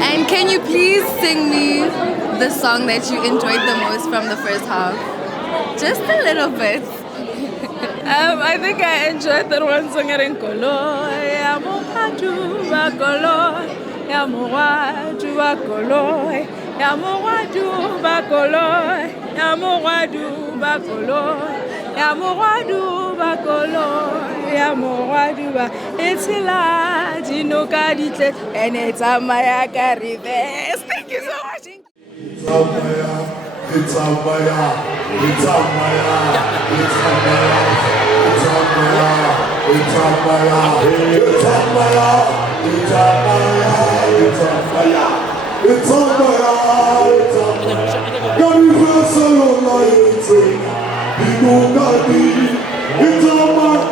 And can you please sing me the song that you enjoyed the most from the first half? Just a little bit. I think I enjoyed that one song in Kolo. Ya Mowadu Bakolo. Ya Mowadu Bakolo. Ya Mowadu Bakolo. Ya Mowadu Bakolo. Ya Mowadu Bakolo. Ya Mowadu Bakolo. It's la Dinoka Ditle and it's a Mayaka reverse. Thank you so much. It's a Maya. It's a Maya. It's a Maya. It's a Maya. It's a Maya. It's a Maya. It's a Maya. It's a Maya. It's a Maya. It's a Maya. It's a Maya. Gary Barcelona. It's a Dinoka. It's a Maya.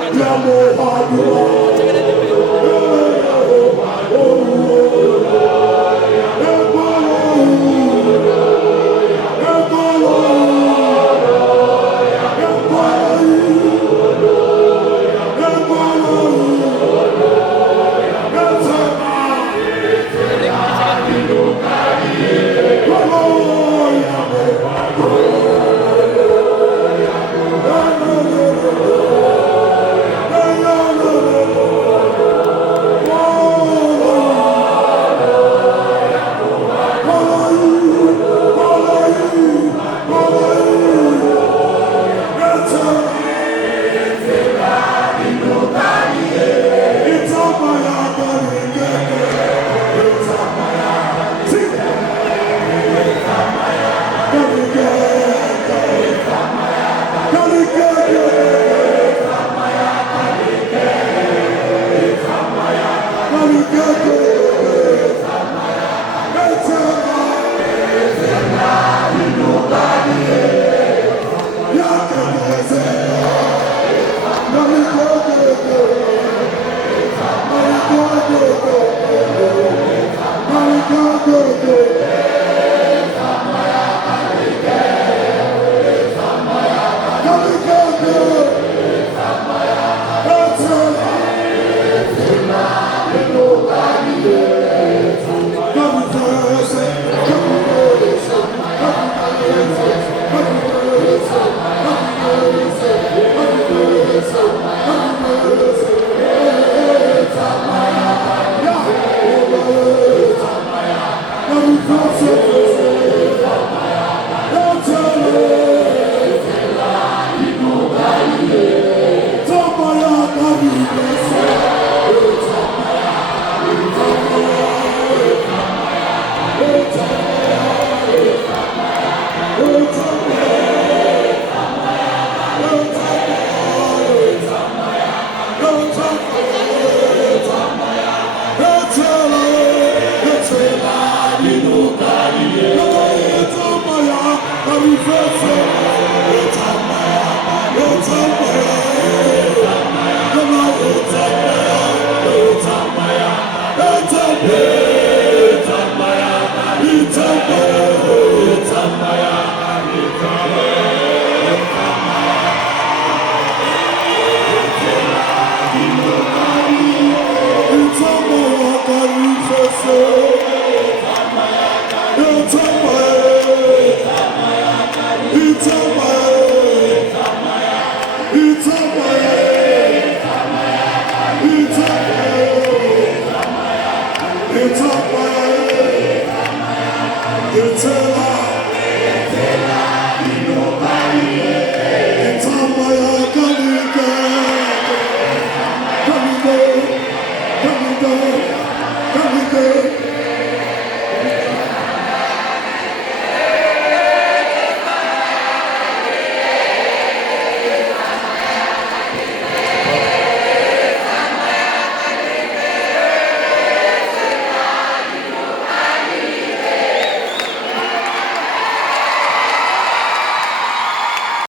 It's a